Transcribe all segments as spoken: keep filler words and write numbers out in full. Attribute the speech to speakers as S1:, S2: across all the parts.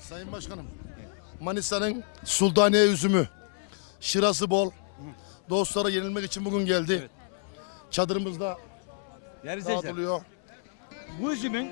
S1: Sayın Başkanım, Manisa'nın Sultaniye üzümü, şırası bol. Dostlara yenilmek için bugün geldi.
S2: Evet.
S1: Çadırımızda
S2: Değerli izleyiciler,
S1: dağıtılıyor.
S2: bu üzümün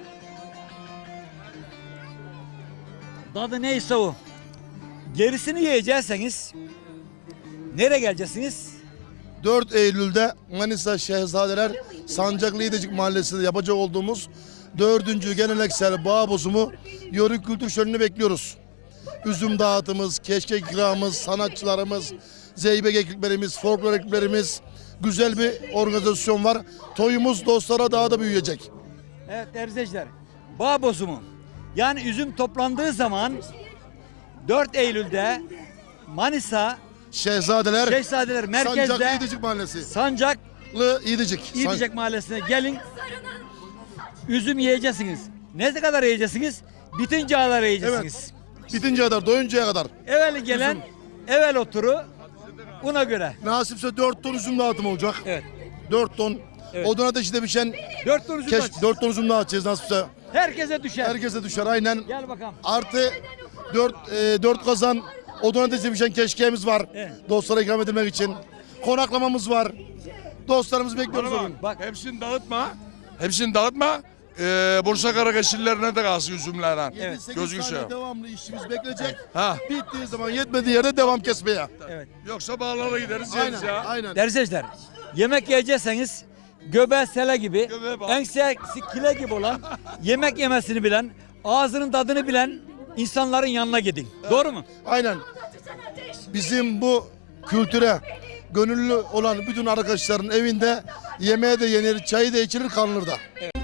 S2: tadı neyse o. Gerisini yiyecekseniz nereye geleceksiniz?
S1: dört Eylül'de Manisa Şehzadeler Sancaklı İdecik Mahallesi'nde yapacak olduğumuz dördüncü geleneksel bağ bozumu Yörük Kültür Şöleni'ni bekliyoruz. Üzüm dağıtımız, keşkek ikramımız, sanatçılarımız, zeybek ekiplerimiz, folklor ekiplerimiz, güzel bir organizasyon var. Toyumuz dostlara daha da büyüyecek.
S2: Evet değerli izleyiciler, bağ bozumu. Yani üzüm toplandığı zaman dört Eylül'de Manisa
S1: Şehzadeler
S2: Şehzadeler merkezde
S1: Sancaklı İdecik Mahallesi.
S2: Sancaklı
S1: İdecik.
S2: İdecik Mahallesi'ne gelin. Üzüm yiyeceksiniz. Ne kadar yiyeceksiniz? Bitince kadar yiyeceksiniz.
S1: Bitinceye kadar, doyuncaya kadar.
S2: Evvel gelen, evvel oturu buna göre.
S1: Nasipse dört ton üzüm dağıtımı olacak.
S2: Evet.
S1: dört ton.
S2: Evet.
S1: Odun ateşinde pişen
S2: Dört ton üzüm
S1: keş,
S2: aç.
S1: dört ton üzüm dağıtacağız nasipse.
S2: Herkese düşer.
S1: Herkese düşer aynen.
S2: Gel bakalım.
S1: Artı dört, e, dört kazan odun ateşinde pişen keşkeğimiz var.
S2: Evet.
S1: Dostlara ikram edilmek için. Konaklamamız var. Dostlarımızı bekliyoruz o gün.
S2: Bak.
S3: Hepsini dağıtma. Hepsini dağıtma. Ee, Bursa Karakeşillerine de kalsın üzümlerden.
S2: Evet.
S1: sekiz
S3: Gözün
S1: tane
S3: şey.
S1: devamlı işimiz bekleyecek.
S3: Ha.
S1: Bittiği zaman yetmediği yerde devam kesmeye.
S2: Evet.
S3: Yoksa bağlara gideriz
S1: Aynen,
S3: yeriz ya.
S1: aynen.
S2: Değerli izleyiciler, yemek yiyecekseniz göbeği sele gibi,
S3: Göbeğe bak.
S2: ensesi kile gibi olan, yemek yemesini bilen, ağzının tadını bilen insanların yanına gidin. Doğru mu?
S1: Aynen. Bizim bu kültüre gönüllü olan bütün arkadaşların evinde yemeğe de yenir, çayı da içilir, kalınır da.